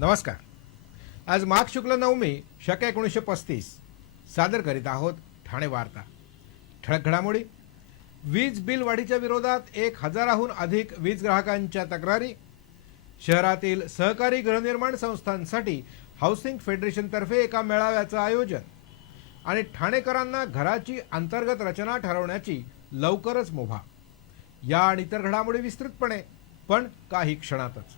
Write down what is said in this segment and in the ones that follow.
नमस्कार. आज माघ शुक्ल नवमी शक एकोणीसशे पस्तीस. सादर करीत आहोत ठाणे वार्ता. ठळक घडामोडी. वीज बिल वाढीच्या विरोधात एक हजाराहून अधिक वीज ग्राहकांच्या तक्रारी. शहरातील सहकारी गृहनिर्माण संस्थांसाठी हाऊसिंग फेडरेशनतर्फे एका मेळाव्याचं आयोजन आणि ठाणेकरांना घराची अंतर्गत रचना ठरवण्याची लवकरच मुभा. या आणि इतर घडामोडी विस्तृतपणे पण काही क्षणातच.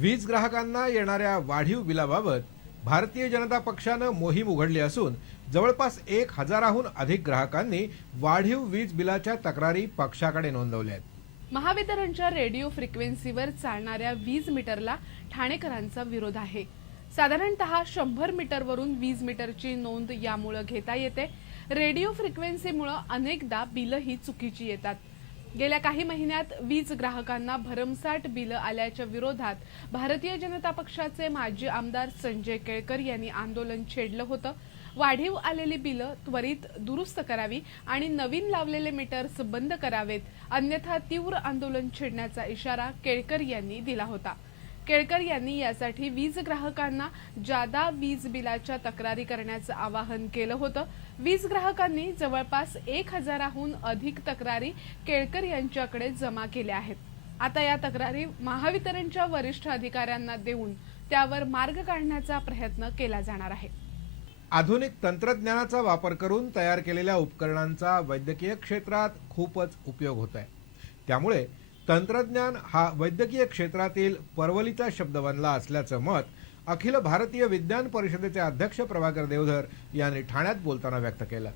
वीज ग्राहकांना येणाऱ्या वाढीव बिलाबाबत भारतीय जनता पक्षानं मोहीम उघडली असून जवळपास एक हजाराहून अधिक ग्राहकांनी वाढीव वीज बिलाच्या तक्रारी पक्षाकडे नोंदवल्या आहेत. महावितरणच्या रेडिओ फ्रिक्वेन्सीवर चालणाऱ्या वीज मीटरला ठाणेकरांचा विरोध आहे. साधारणतः शंभर मीटरवरून वीज मीटरची नोंद यामुळे घेता येते. रेडिओ फ्रिक्वेन्सीमुळे अनेकदा बिलंही चुकीची येतात. गेल्या काही महिन्यात वीज ग्राहकांना भरमसाठ बिलं आल्याच्या विरोधात भारतीय जनता पक्षाचे माजी आमदार संजय केळकर यांनी आंदोलन छेडलं होतं. वाढीव आलेली बिलं त्वरित दुरुस्त करावी आणि नवीन लावलेले मीटर्स बंद करावेत अन्यथा तीव्र आंदोलन छेडण्याचा इशारा केळकर यांनी दिला होता. केळकर यांनी यासाठी वीज ग्राहकांना जादा वीज बिलाच्या तक्रारी करण्याचं आवाहन केलं होतं. वीज ग्राहकांनी जवळपास एक हजाराहून अधिक तक्रारी केळकर यांच्याकडे जमा केल्या आहेत. आता या तक्रारी महावितरणच्या वरिष्ठ अधिकाऱ्यांना देऊन त्यावर मार्ग काढण्याचा प्रयत्न केला जाणार आहे. आधुनिक तंत्रज्ञानाचा वापर करून तयार केलेल्या उपकरणांचा वैद्यकीय क्षेत्रात खूपच उपयोग होत आहे त्यामुळे तंत्रज्ञान हा वैद्यकीय क्षेत्रातील परवलीचा शब्द बनला असल्याचं मत अखिल भारतीय विज्ञान परिषदेचे अध्यक्ष प्रभाकर देवधर यांनी ठाण्यात बोलताना व्यक्त केलं.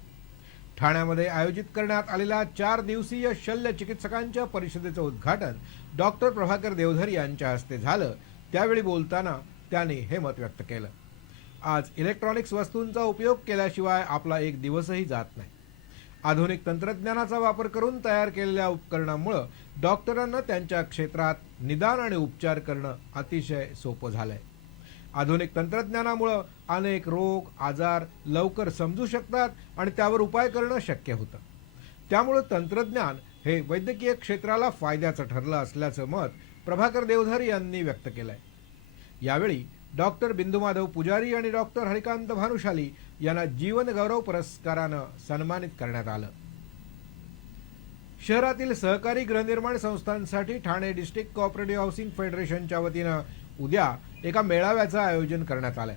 ठाण्यामध्ये आयोजित करण्यात आलेल्या चार दिवसीय शल्य चिकित्सकांच्या परिषदेचं उद्घाटन डॉक्टर प्रभाकर देवधर यांच्या हस्ते झालं. त्यावेळी बोलताना त्यांनी हे मत व्यक्त केलं. आज इलेक्ट्रॉनिक्स वस्तूंचा उपयोग केल्याशिवाय आपला एक दिवसही जात नाही. आधुनिक तंत्रज्ञानाचा वापर करून तयार केलेल्या उपकरणामुळं डॉक्टरांना त्यांच्या क्षेत्रात निदान आणि उपचार करणं अतिशय सोपं झालंय. आधुनिक तंत्रज्ञानामुळं अनेक रोग आजार लवकर समजू शकतात आणि त्यावर उपाय करणं शक्य होतं. त्यामुळं तंत्रज्ञान हे वैद्यकीय क्षेत्राला फायद्याचं ठरलं असल्याचं मत प्रभाकर देवधर यांनी व्यक्त केलं आहे यावेळी डॉक्टर बिंदुमाधव पुजारी आणि डॉक्टर हरिकांत भानुशाली यांना जीवनगौरव पुरस्कारानं सन्मानित करण्यात आलं. शहरातील सहकारी गृहनिर्माण संस्थांसाठी ठाणे डिस्ट्रिक्ट कॉपरेटिव्ह हाऊसिंग फेडरेशनच्या वतीनं उद्या एका मेळाव्याचं आयोजन करण्यात आलंय.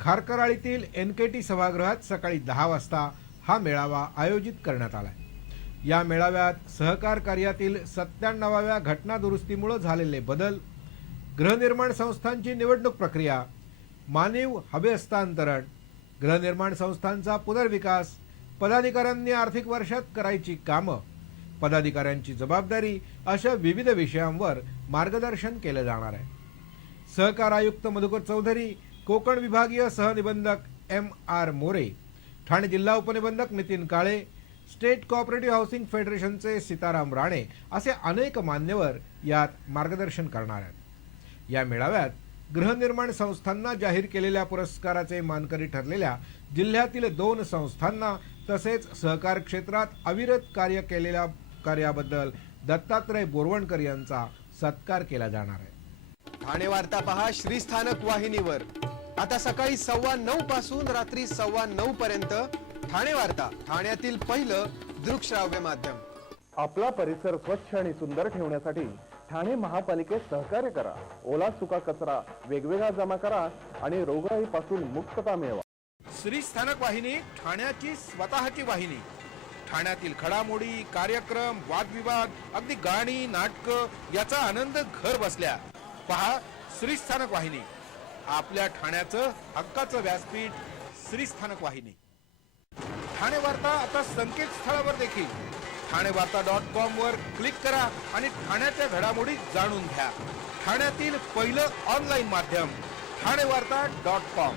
खारकराळीतील एन के टी सभागृहात सकाळी दहा वाजता हा मेळावा आयोजित करण्यात आलाय. या मेळाव्यात सहकार कार्यातील सत्त्याण्णवाव्या घटना दुरुस्तीमुळे झालेले बदल गृहनिर्माण संस्थांची निवडणूक प्रक्रिया मानीव हवे हस्तांतरण गृहनिर्माण संस्थांचा पुनर्विकास पदाधिकाऱ्यांनी आर्थिक वर्षात करायची कामं पदाधिकाऱ्यांची जबाबदारी अशा विविध विषयांवर मार्गदर्शन केलं जाणार आहे. सहकार आयुक्त मधुकर चौधरी कोकण विभागीय सहनिबंधक एम आर मोरे ठाणे जिल्हा उपनिबंधक Nitin Kale state cooperative housing फेडरेशनचे Sitaram Rane असे अनेक मान्यवर यात मार्गदर्शन करणार आहेत. या मेळाव्यात गृहनिर्माण संस्थांना जाहीर केलेल्या पुरस्काराचे मानकरी ठरलेल्या जिल्ह्यातील दोन संस्थांना तसेच सहकार क्षेत्रात अविरत कार्य केलेल्या कार्याबद्दल दत्तात्रय बोरवणकर यांचा सत्कार केला जाणार आहे. ठाणे वार्ता पहा श्रीस्थानक वाहिनीवर. आता सकाळी सव्वा नऊ पासून रात्री सव्वा नऊ पर्यंत ठाणे वार्ता ठाण्यातील पहिलं दृकश्राव्य माध्यम. आपला परिसर स्वच्छ आणि सुंदर ठेवण्यासाठी ठाणे महापालिकेत सहकार्य करा. ओला सुका कचरा वेगवेगळा जमा करा आणि रोगराईपासून मुक्तता मिळवा. श्री स्थानक वाहिनी ठाण्याची स्वतःची वाहिनी. ठाण्यातील घडामोडी कार्यक्रम वादविवाद अगदी गाणी नाटक याचा आनंद घर बसल्या. पहा श्रीस्थानक वाहिनी. आपल्या ठाण्याचं हक्काचं व्यासपीठ श्रीस्थानक वाहिनी. ठाणे वार्ता आता संकेतस्थळावर देखील. ठाणे वार्ता डॉट कॉम वर क्लिक करा आणि ठाण्याच्या घडामोडी जाणून घ्या. ठाण्यातील पहिलं ऑनलाईन माध्यम ठाणे वार्ता डॉट कॉम.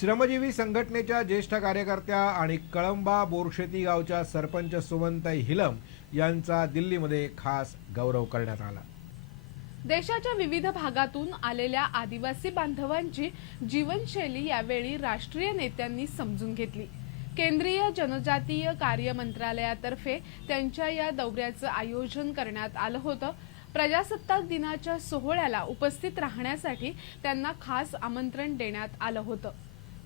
श्रमजीवी संघटनेच्या ज्येष्ठ कार्यकर्त्या आणि कळंबा बोरशेती गावच्या सरपंच सुमनताई हिलम यांचा दिल्लीमध्ये खास गौरव करण्यात आला. देशाच्या विविध भागातून आलेल्या आदिवासी बांधवांची जीवनशैली यावेळी राष्ट्रीय नेत्यांनी समजून घेतली. केंद्रीय जनजातीय कार्य मंत्रालयातर्फे त्यांच्या या दौऱ्याचं आयोजन करण्यात आलं होतं. प्रजासत्ताक दिनाच्या सोहळ्याला उपस्थित राहण्यासाठी त्यांना खास आमंत्रण देण्यात आलं होतं.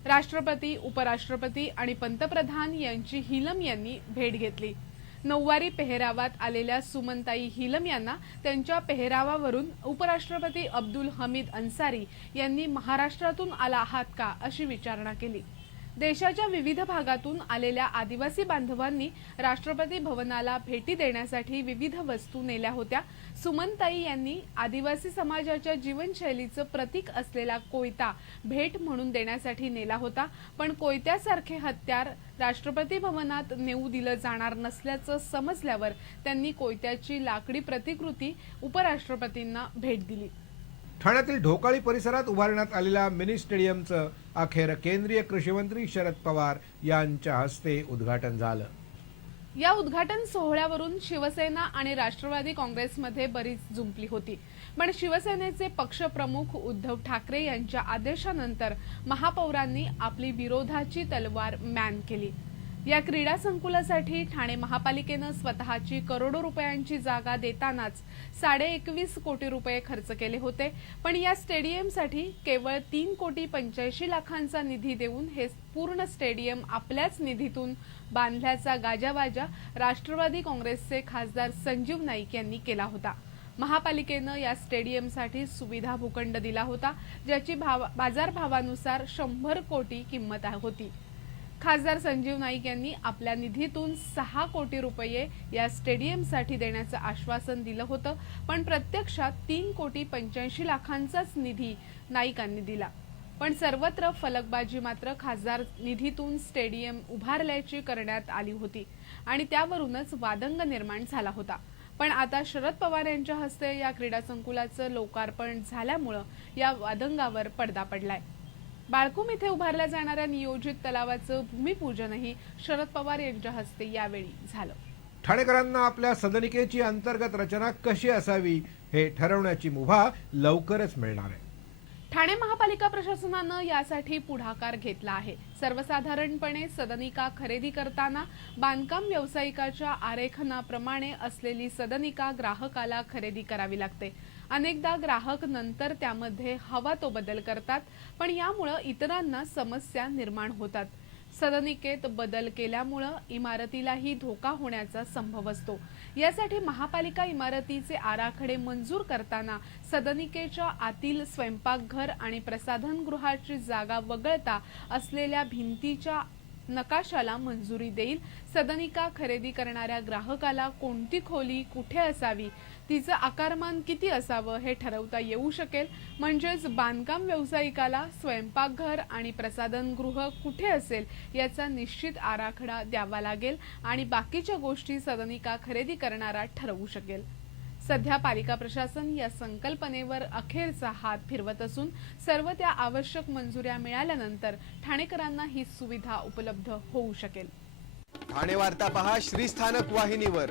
राष्ट्रपती उपराष्ट्रपती आणि पंतप्रधान यांची हिलम यांनी भेट घेतली. नऊवारी पेहरावात आलेल्या सुमनताई हिलम यांना त्यांच्या पेहरावावरून उपराष्ट्रपती अब्दुल हमीद अन्सारी यांनी महाराष्ट्रातून आला आहात का अशी विचारणा केली. देशाच्या विविध भागातून आलेल्या आदिवासी बांधवांनी राष्ट्रपती भवनाला भेटी देण्यासाठी विविध वस्तू नेल्या होत्या. सुमनताई यांनी आदिवासी समाजाच्या जीवनशैलीचं प्रतीक असलेला कोयता भेट म्हणून देण्यासाठी नेला होता. पण कोयत्यासारखे हत्यार राष्ट्रपती भवनात नेऊ दिलं जाणार नसल्याचं समजल्यावर त्यांनी कोयत्याची लाकडी प्रतिकृती उपराष्ट्रपतींना भेट दिली. ठाण्यातील ढोकाळी परिसरात उभारण्यात आलेल्या मिनी स्टेडियमचं अखेर केंद्रीय कृषी मंत्री शरद पवार यांच्या हस्ते उद्घाटन झालं. या उद्घाटन सोहळ्यावरून शिवसेना आणि राष्ट्रवादी काँग्रेसमध्ये बरीच जुंपली होती. पण शिवसेनेचे पक्षप्रमुख उद्धव ठाकरे यांच्या आदेशानंतर महापौरांनी आपली विरोधाची तलवार मॅन केली. या क्रीडा संकुलासाठी ठाणे महापालिकेनं स्वतःची करोडो रुपयांची जागा देतानाच साडे एकवीस कोटी रुपये खर्च केले होते. पण या स्टेडियमसाठी केवळ तीन कोटी पंच्याऐंशी लाखांचा निधी देऊन हे पूर्ण स्टेडियम आपल्याच निधीतून बांधल्याचा गाजावाजा राष्ट्रवादी काँग्रेसचे खासदार संजीव नाईक यांनी केला होता. महापालिकेनं या स्टेडियमसाठी सुविधा भूखंड दिला होता ज्याची भाव बाजारभावानुसार शंभर कोटी किंमत होती. खासदार संजीव नाईक यांनी आपल्या निधीतून सहा कोटी रुपये या स्टेडियमसाठी देण्याचं आश्वासन दिलं होतं. पण प्रत्यक्षात तीन कोटी पंच्याऐंशी लाखांचाच निधी नाईकांनी दिला. पण सर्वत्र फलकबाजी मात्र खासदार निधीतून स्टेडियम उभारल्याची करण्यात आली होती आणि त्यावरूनच वादंग निर्माण झाला होता. पण आता शरद पवार यांच्या हस्ते या क्रीडा संकुलाचं लोकार्पण झाल्यामुळं या वादंगावर पडदा पडलाय. बाळकूम इथे उभारल्या जाणाऱ्या नियोजित तलावाचं भूमिपूजनही शरद पवार यांच्या हस्ते यावेळी झालं. ठाणेकरांना आपल्या सदनिकेची अंतर्गत रचना कशी असावी हे ठरवण्याची मुभा लवकरच मिळणार आहे. ठाणे महापालिका प्रशासनानं यासाठी पुढाकार घेतला आहे. सर्वसाधारणपणे सदनिका खरेदी करताना बांधकाम व्यावसायिकाच्या आरेखनाप्रमाणे असलेली सदनिका ग्राहकाला खरेदी करावी लागते. अनेकदा ग्राहक नंतर त्यामध्ये हवा तो बदल करतात पण यामुळं इतरांना समस्या निर्माण होतात. सदनिकेत बदल केल्यामुळं इमारतीलाही धोका होण्याचा संभव असतो. यासाठी महापालिका इमारतीचे आराखडे मंजूर करताना सदनिकेच्या आतील स्वयंपाकघर आणि प्रसाधनगृहाची जागा वगळता असलेल्या भिंतीच्या नकाशाला मंजुरी देईल. सदनिका खरेदी करणाऱ्या ग्राहकाला कोणती खोली कुठे असावी तिचं आकारमान किती असावं हे ठरवता येऊ शकेल. म्हणजेच बांधकाम व्यावसायिकाला स्वयंपाकघर आणि प्रसाधनगृह कुठे असेल याचा निश्चित आराखडा द्यावा लागेल आणि बाकीच्या गोष्टी सदनिका खरेदी करणारा ठरवू शकेल. सध्या पालिका प्रशासन या संकल्पनेवर अखेरचा हात फिरवत असून सर्व त्या आवश्यक मंजुऱ्या मिळाल्यानंतर ठाणेकरांना ही सुविधा उपलब्ध होऊ शकेल. ठाणे वार्ता पहा श्रीस्थानक वाहिनीवर.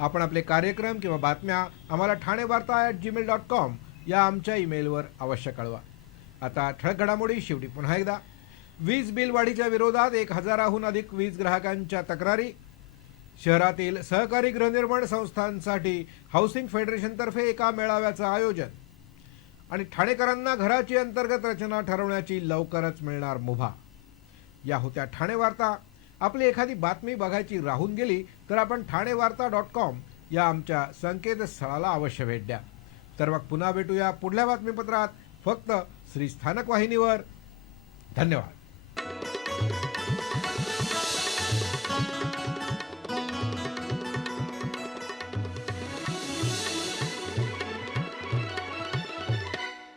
आपण आपले कार्यक्रम किंवा बातम्या आम्हाला ठाणे वार्ता ॲट जीमेल डॉट कॉम या आमच्या ईमेलवर अवश्य कळवा. आता ठळक घडामोडी शेवटी पुन्हा एकदा. वीज बिल वाढीच्या विरोधात एक हजाराहून अधिक वीज ग्राहकांच्या तक्रारी. शहरातील सहकारी गृहनिर्माण संस्थांसाठी हाऊसिंग फेडरेशनतर्फे एका मेळाव्याचं आयोजन. आणि ठाणेकरांना घराची अंतर्गत रचना ठरवण्याची लवकरच मिळणार मुभा. या होत्या ठाणे वार्ता आपली एखादी बातमी बघायची राहून गेली तर आपण ठाणे वार्ता डॉट कॉम या आमच्या संकेतस्थळाला अवश्य भेट द्या. तर मग पुन्हा भेटूया पुढल्या बातमीपत्रात. फक्त श्री स्थानक वाहिनीवर. धन्यवाद.